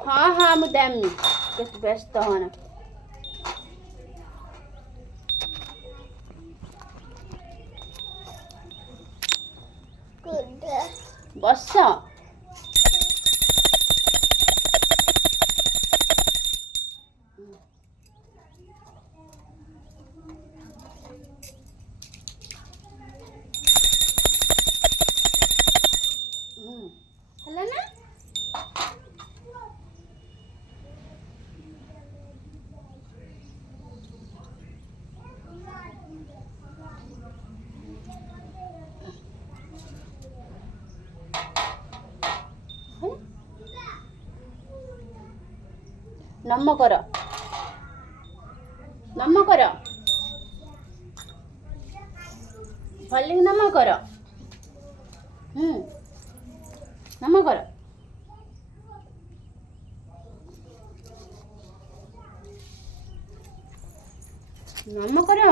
हाँ हाँ ମୁଁ ଦେମି କେତେ ବ୍ୟସ୍ତ ହନା। ବସ ହେଲା ନା ନମ କର ନମ କର ଭଲିକି ନମ କର ନମ କର ନମ କର